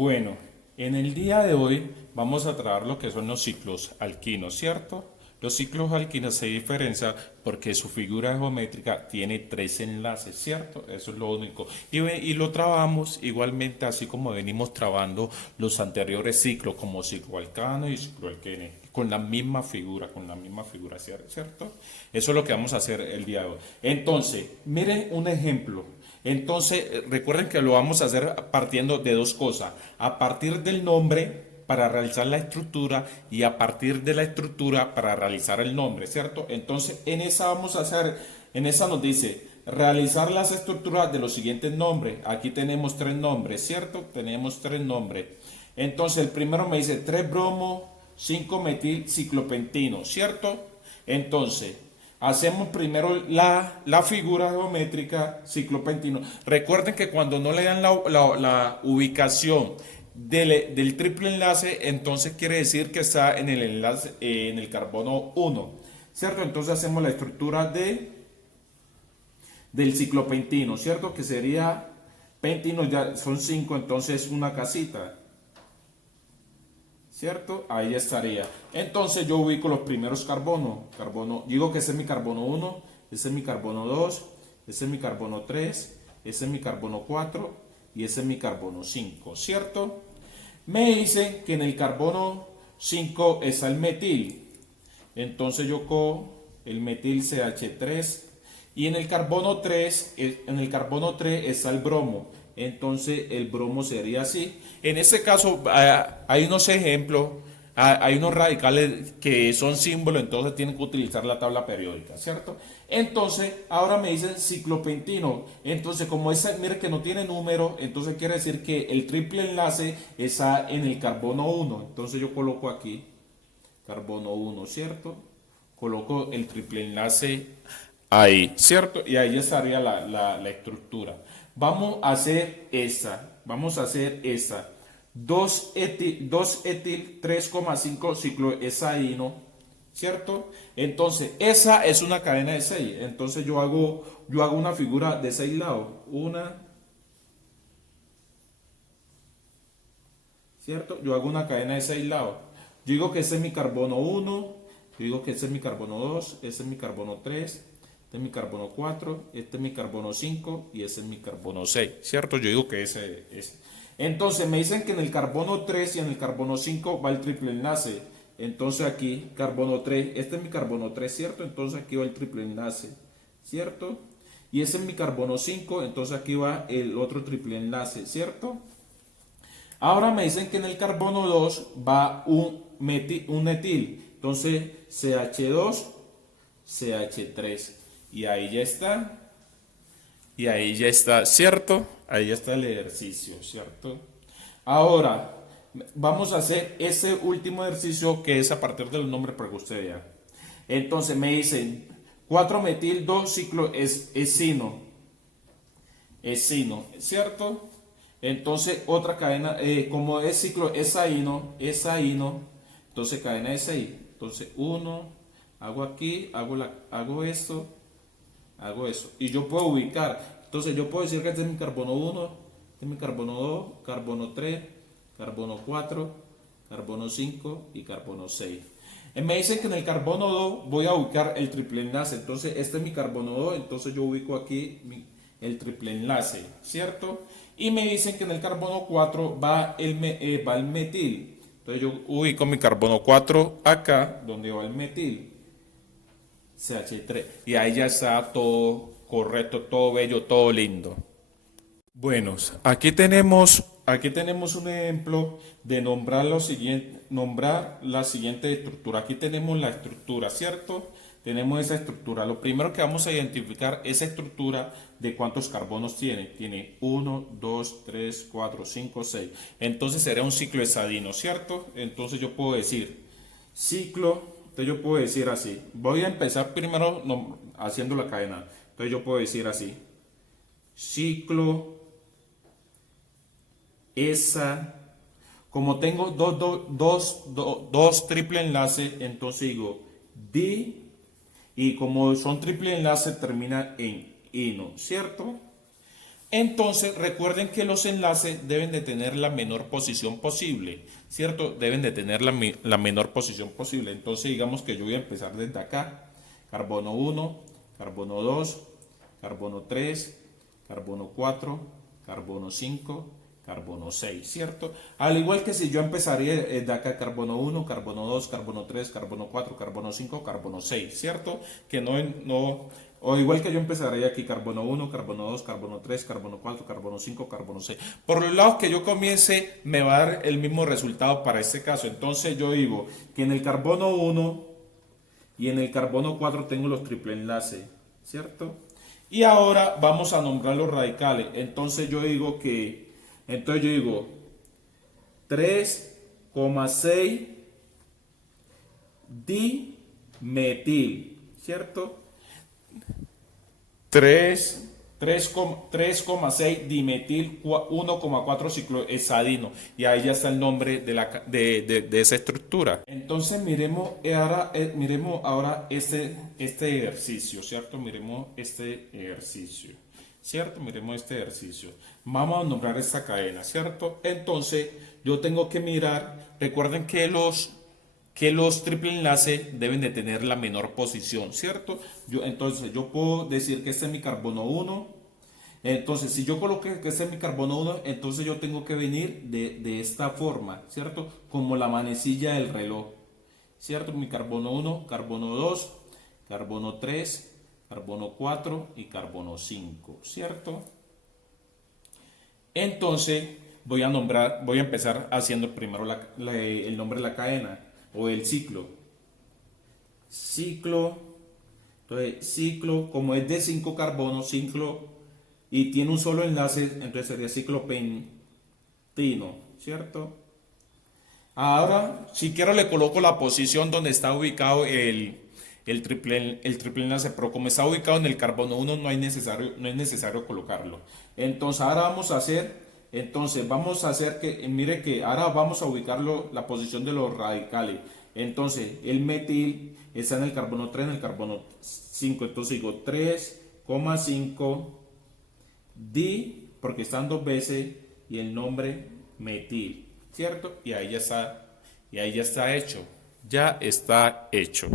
Bueno, en el día de hoy vamos a tratar lo que son los ciclos alquinos, ¿cierto? Los ciclos alquinos se diferencian porque su figura geométrica tiene tres enlaces, ¿cierto? Eso es lo único. Y lo trabajamos igualmente así como venimos trabajando los anteriores ciclos, como ciclo alcano y ciclo alquene, con la misma figura, ¿cierto? Eso es lo que vamos a hacer el día de hoy. Entonces, miren un ejemplo. Entonces, recuerden que lo vamos a hacer partiendo de dos cosas. A partir del nombre para realizar la estructura y a partir de la estructura para realizar el nombre, ¿cierto? Entonces, en esa nos dice realizar las estructuras de los siguientes nombres. Aquí tenemos tres nombres, ¿cierto? Tenemos tres nombres. Entonces, el primero me dice 3-bromo, 5-metil ciclopentino, ¿cierto? Entonces, hacemos primero la figura geométrica ciclopentino. Recuerden que cuando no le dan la ubicación del triple enlace, entonces quiere decir que está en el enlace, en el carbono 1, ¿cierto? Entonces hacemos la estructura del ciclopentino, ¿cierto? Que sería pentino, ya son 5, entonces una casita, ¿cierto? Ahí estaría. Entonces yo ubico los primeros carbonos. Digo que ese es mi carbono 1, ese es mi carbono 2, ese es mi carbono 3, ese es mi carbono 4 y ese es mi carbono 5, ¿cierto? Me dicen que en el carbono 5 está el metil. Entonces yo cojo el metil CH3 y en el carbono 3, está el bromo. Entonces el bromo sería así. En este caso hay unos ejemplos, hay unos radicales que son símbolos, entonces tienen que utilizar la tabla periódica, ¿cierto? Entonces ahora me dicen ciclopentino. Entonces como mire que no tiene número, entonces quiere decir que el triple enlace está en el carbono 1. Entonces yo coloco aquí carbono 1, ¿cierto? Coloco el triple enlace ahí, ¿cierto? Y ahí estaría la estructura. Vamos a hacer esta. 2-etil 3,5 ciclohexaíno, ¿cierto? Entonces, esa es una cadena de 6. Entonces yo hago una figura de 6 lados. ¿Cierto? Yo hago una cadena de 6 lados. Yo digo que ese es mi carbono 1, yo digo que ese es mi carbono 2, ese es mi carbono 3, este es mi carbono 4, este es mi carbono 5 y ese es mi carbono 6, ¿cierto? Yo digo que ese es. Entonces me dicen que en el carbono 3 y en el carbono 5 va el triple enlace. Entonces aquí, carbono 3, este es mi carbono 3, ¿cierto? Entonces aquí va el triple enlace, ¿cierto? Y ese es mi carbono 5, entonces aquí va el otro triple enlace, ¿cierto? Ahora me dicen que en el carbono 2 va un etil. Entonces CH2, CH3. Y ahí ya está. Y ahí ya está, ¿cierto? Ahí ya está el ejercicio, ¿cierto? Ahora, vamos a hacer ese último ejercicio que es a partir del nombre para que usted vea. Entonces me dicen 4-metil 2 ciclo esino, ¿cierto? Entonces otra cadena, como es ciclo hexaíno, entonces cadena de 6. Entonces 1, hago aquí, hago esto, hago eso. Y yo puedo ubicar. Entonces yo puedo decir que este es mi carbono 1, este es mi carbono 2, carbono 3, carbono 4, carbono 5 y carbono 6. Me dicen que en el carbono 2 voy a ubicar el triple enlace. Entonces este es mi carbono 2, entonces yo ubico aquí el triple enlace, ¿cierto? Y me dicen que en el carbono 4 va el metil. Entonces yo ubico mi carbono 4 acá, donde va el metil. CH3. Y ahí ya está todo correcto, todo bello, todo lindo. Bueno, aquí tenemos un ejemplo de nombrar la siguiente estructura. Aquí tenemos la estructura, ¿cierto? Tenemos esa estructura. Lo primero que vamos a identificar esa estructura de cuántos carbonos tiene. Tiene 1, 2, 3, 4, 5, 6. Entonces será un ciclo hexadino, ¿cierto? Entonces yo puedo decir ciclo. Entonces yo puedo decir así. Voy a empezar primero haciendo la cadena. Entonces yo puedo decir así. Ciclo esa. Como tengo dos triple enlace, entonces digo di. Y como son triple enlace, termina en ino, ¿cierto? Entonces, recuerden que los enlaces deben de tener la menor posición posible, ¿cierto? Deben de tener la menor posición posible. Entonces, digamos que yo voy a empezar desde acá. Carbono 1, carbono 2, carbono 3, carbono 4, carbono 5, carbono 6, ¿cierto? Al igual que si yo empezaría de acá, carbono 1, carbono 2, carbono 3, carbono 4, carbono 5, carbono 6, ¿cierto? Que o igual que yo empezaría aquí, carbono 1, carbono 2, carbono 3, carbono 4, carbono 5, carbono 6. Por los lados que yo comience, me va a dar el mismo resultado para este caso. Entonces yo digo que en el carbono 1 y en el carbono 4 tengo los triple enlaces, ¿cierto? Y ahora vamos a nombrar los radicales. Entonces yo digo 3,6 dimetil, ¿cierto? 3,6 dimetil 1,4 ciclohexadino. Y ahí ya está el nombre de esa estructura. Entonces miremos ahora este ejercicio, ¿cierto? Miremos este ejercicio. ¿Cierto? Miremos este ejercicio. Vamos a nombrar esta cadena, ¿cierto? Entonces yo tengo que mirar, recuerden que los triple enlaces deben de tener la menor posición, ¿cierto? Entonces yo puedo decir que este es mi carbono 1. Entonces si yo coloqué que este es mi carbono 1, entonces yo tengo que venir de esta forma, ¿cierto? Como la manecilla del reloj, ¿cierto? Mi carbono 1, carbono 2, carbono 3, carbono 4 y carbono 5, ¿cierto? Entonces voy a empezar haciendo primero el nombre de la cadena o el ciclo. Entonces ciclo, como es de 5 carbonos, ciclo, y tiene un solo enlace, entonces sería ciclo pentino, ¿cierto? Ahora, si quiero le coloco la posición donde está ubicado el triple enlace, pero como está ubicado en el carbono 1 no es necesario colocarlo. Entonces ahora vamos a hacer que, mire que ahora vamos a ubicarlo la posición de los radicales. Entonces el metil está en el carbono 3, en el carbono 5, entonces digo 3,5 di, porque están dos veces, y el nombre metil, ¿cierto? Y ahí ya está hecho. Ya está hecho.